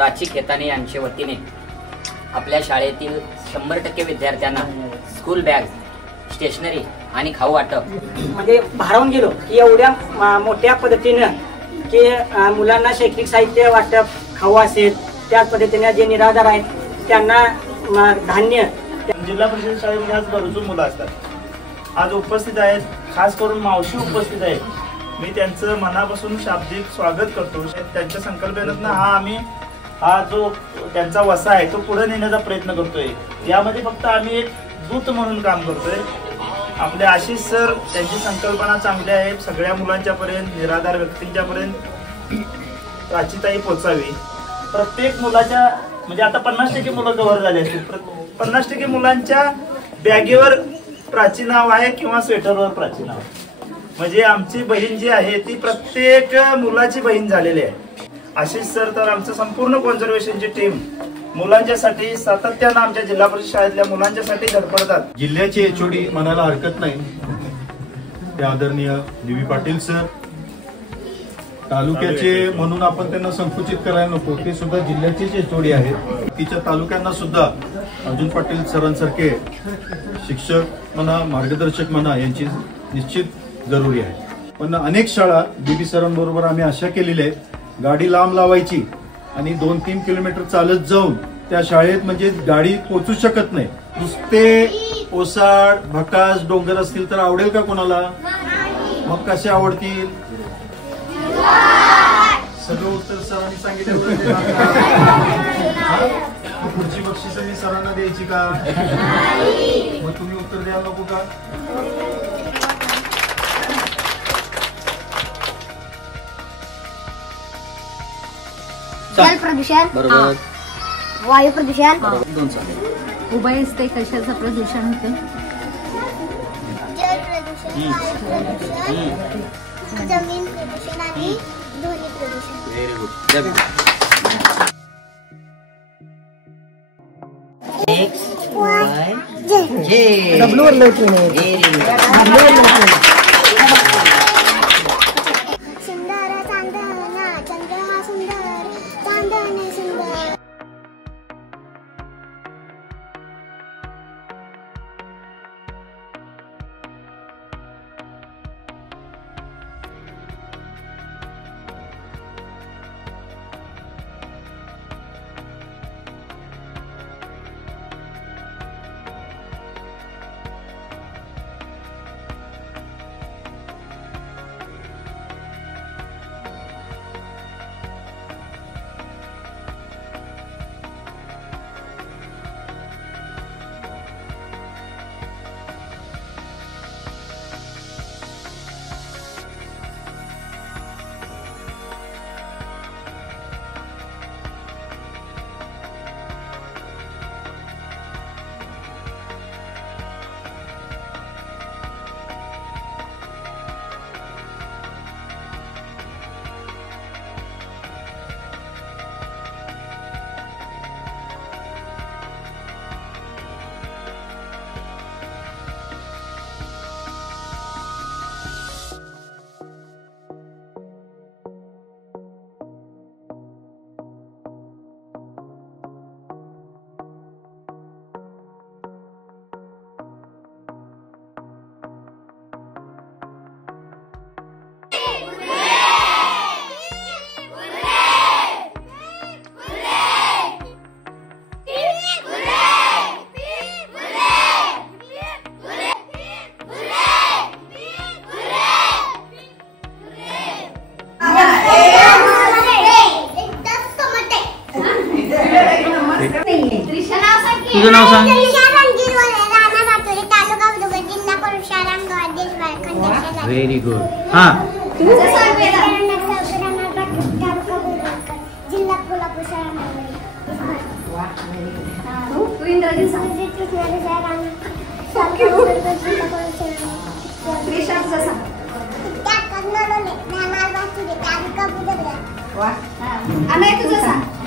प्राची खेताने यांच्या वतीने आपल्या शाळेतील 100% विद्यार्थ्यांना स्कूल बॅग, स्टेशनरी आणि खाऊ वाटप म्हणजे भारावून गेलो की एवढ्या मोठ्या पद्धतीनं की मुलांना शैक्षणिक साहित्य वाटप, खाऊ असेल, त्याच पद्धतीने जे निराधार आहेत त्यांना धान्य. जिल्हा परिषद शाळेमध्ये आज गरजू मुलं असतात, आज उपस्थित आहेत. खास करून मावशी उपस्थित आहेत. मी त्यांचं मनापासून शाब्दिक स्वागत करतो. त्यांच्या संकल्पनेतनं हा जो त्यांचा वसा आहे तो पुढे नेण्याचा प्रयत्न करतोय. यामध्ये फक्त आम्ही एक दूत म्हणून काम करतोय. आपले आशिष सर, त्यांची संकल्पना चांगली आहे. सगळ्या मुलांच्या पर्यंत, निराधार व्यक्तींच्या पर्यंत प्राचीताई पोचावी. प्रत्येक मुलाच्या म्हणजे आता 50% मुलं कव्हर झाली असतील. 50% मुलांच्या बॅगेवर प्राची नाव आहे किंवा स्वेटरवर प्राची नाव आहे. म्हणजे आमची बहीण जी आहे ती प्रत्येक मुलाची बहीण झालेली आहे. आशिष सर तर आमचं संपूर्ण कॉन्झर्वेशनची टीम मुलांच्यासाठी सातत्यानं आमच्या जिल्हा परिषद शाळेतल्या मुलांच्यासाठी धडपडतात. जिल्ह्याचे एचओडी म्हणायला हरकत नाही, ते आदरणीय डी.बी. पाटील सर. तालुक्याचे म्हणून आपण त्यांना संकुचित करायला नको, ते सुद्धा जिल्ह्याचेच एचओडी आहेत. तिच्या तालुक्यांना सुद्धा अर्जुन पाटील सरांसारखे शिक्षक म्हणा, मार्गदर्शक म्हणा, यांची निश्चित जरुरी आहे. पण अनेक शाळा डी.बी. सरांबरोबर आम्ही अशा केलेल्या आहेत, गाडी लांब लावायची आणि 2-3 किलोमीटर चालत जाऊन त्या शाळेत म्हणजे गाडी पोहोचू शकत नाही. नुसते ओसाड, भकास, डोंगर असतील तर आवडेल का कोणाला? मग कसे आवडतील? सगळं उत्तर सरांनी सांगितलं. पुढची बक्षीस मी सरांना द्यायची का? मग तुम्ही उत्तर द्यायला नको का? जल प्रदूषण, बरोबर. वायू प्रदूषण, उभयस्थ कशाचं प्रदूषण होतं? जल प्रदूषण, वायू प्रदूषण, जमीन प्रदूषण आणि ध्वनी प्रदूषण. Very good. सुंदर चांदणा चंद्र हा सुंदर, चांदणे सुंदर. तुझं नाव सांग. Very good. हा, जिल्हा कोल्हापूर शाळा. तुझं सांग.